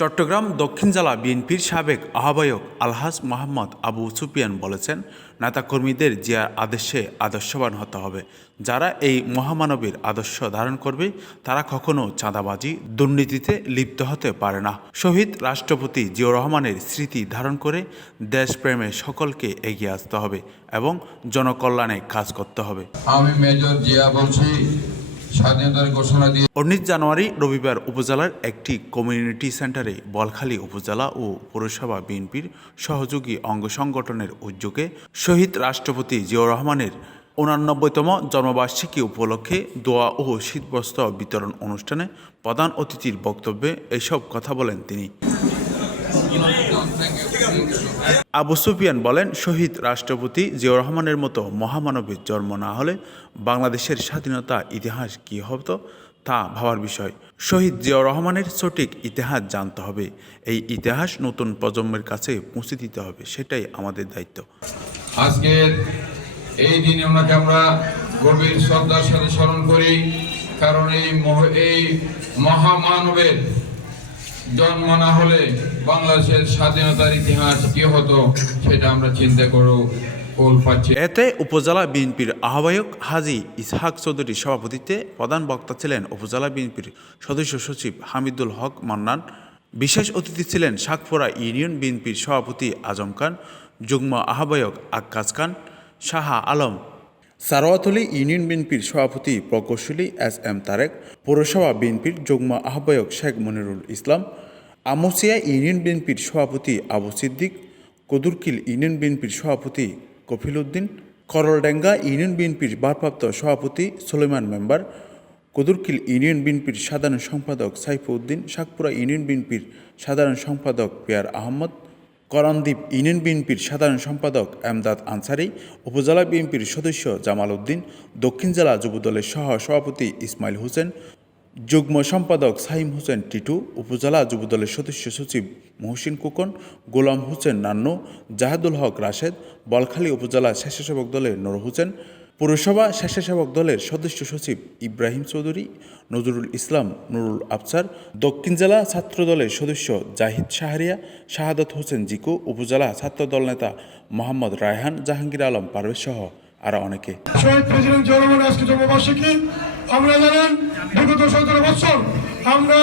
চট্টগ্রাম দক্ষিণ জেলা বিএনপির সাবেক আহ্বায়ক আলহাজ মোহাম্মদ আবু সুফিয়ান বলেছেন, নেতাকর্মীদের জিয়ার আদেশে আদর্শবান হতে হবে। যারা এই মহামানবীর আদর্শ ধারণ করবে তারা কখনো চাঁদাবাজি, দুর্নীতিতে লিপ্ত হতে পারে না। শহীদ রাষ্ট্রপতি জিয়াউর রহমানের স্মৃতি ধারণ করে দেশপ্রেমে সকলকে এগিয়ে আসতে হবে এবং জনকল্যাণে কাজ করতে হবে। আমি মেজর জিয়া বলছি। 19 জানুয়ারি রবিবার উপজেলার একটি কমিউনিটি সেন্টারে বলখালী উপজেলা ও পৌরসভা বিএনপির সহযোগী অঙ্গ সংগঠনের উদ্যোগে শহীদ রাষ্ট্রপতি জিয়াউর রহমানের 89তম জন্মবার্ষিকী উপলক্ষে দোয়া ও শীতবস্ত্র বিতরণ অনুষ্ঠানে প্রধান অতিথির বক্তব্যে এসব কথা বলেন তিনি। আবু সুফিয়ান বলেন, শহীদ রাষ্ট্রপতি জিয়াউর রহমানের মতো মহামানবের জন্ম না হলে বাংলাদেশের স্বাধীনতা ইতিহাস কী হতো তা ভাবার বিষয়। শহীদ জিয়াউর রহমানের সঠিক ইতিহাস জানতে হবে, এই ইতিহাস নতুন প্রজন্মের কাছে পৌঁছে দিতে হবে, সেটাই আমাদের দায়িত্ব। আজকের এই দিনে ওনাকে আমরা গভীর শ্রদ্ধার সাথে স্মরণ করি, কারণ এই মহামানবের জন্ম না হলে বাংলাদেশের স্বাধীনতার ইতিহাস কি হতো সেটা আমরা চিন্তা করো। এতে উপজেলা বিএনপির আহ্বায়ক হাজী ইসহাক চৌধুরীর সভাপতিত্বে প্রধান বক্তা ছিলেন উপজেলা বিএনপির সদস্য সচিব হামিদুল হক মান্নান। বিশেষ অতিথি ছিলেন শাকপুরা ইউনিয়ন বিএনপির সভাপতি আজম খান, যুগ্ম আহ্বায়ক আক্কাস খান, শাহ আলম, সারোয়াতলী ইউনিয়ন বিএনপির সভাপতি প্রকৌশলী এস.এম. তারেক, পৌরসভা বিএনপির যুগ্ম আহ্বায়ক শেখ মনিরুল ইসলাম, আমুসিয়া ইউনিয়ন বিএনপির সভাপতি আবু সিদ্দিক, কদুরকিল ইউনিয়ন বিএনপির সভাপতি কফিল উদ্দিন, করলডেঙ্গা ইউনিয়ন বিএনপির ভারপ্রাপ্ত সভাপতি সুলেমান মেম্বার, কদুরকিল ইউনিয়ন বিএনপির সাধারণ সম্পাদক সাইফুদ্দিন, শাকপুরা ইউনিয়ন বিএনপির সাধারণ সম্পাদক পিয়ার আহমদ, করণদ্বীপ ইউনিয়ন বিএনপির সাধারণ সম্পাদক এমদাদ আনসারি, উপজেলা বিএনপির সদস্য জামাল উদ্দিন, দক্ষিণ জেলা যুবদলের সহ সভাপতি ইসমাইল হোসেন, যুগ্ম সম্পাদক সাইম হোসেন টিটু, উপজেলা যুবদলের সদস্য সচিব মহসিন কুকন, গোলাম হোসেন নান্নু, জাহেদুল হক রাশেদ, বলখালী উপজেলা স্বেচ্ছাসেবক দলের নূর হোসেন, পৌরসভা স্বেচ্ছাসেবক দলের সদস্য সচিব ইব্রাহিম চৌধুরী, নজরুল ইসলাম, নুরুল আফসার, দক্ষিণ জেলা ছাত্র দলের সদস্য জাহিদ শাহরিয়া, শাহাদত হোসেন জিকু, উপজেলা ছাত্র দল নেতা মোহাম্মদ রায়হান, জাহাঙ্গীর আলম পারভেজ সহ আরো অনেকে। শহীদ প্রেসিডেন্ট জিয়াউর রহমানের আজকে জন্মবার্ষিকী। আমরা জানেন বিগত 17 বছর আমরা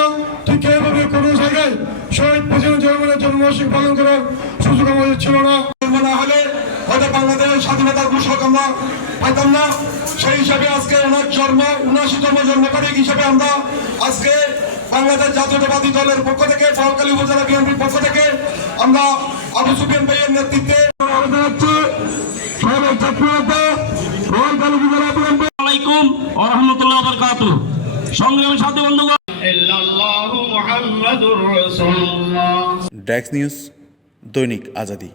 ঠিক এইভাবে কোনো জায়গায় শহীদ প্রেসিডেন্ট জিয়াউর রহমানের জন্মবার্ষিকী পালন করার সুযোগ আমাদের ছিল না। না হলে হয়তো বাংলাদেশের স্বাধীনতার ঘোষক আমরা পাইতাম না। সেই হিসাবে আজকে ওনার 79তম জন্ম তারিখ হিসাবে আমরা আজকে বাংলাদেশ জাতীয়তাবাদী দলের পক্ষ থেকে, বলখালী উপজেলা বিএনপির পক্ষ থেকে আমরা আবু সুফিয়ান ভাইয়ের নেতৃত্বে ডেস্ক নিউজ, দৈনিক আজাদী।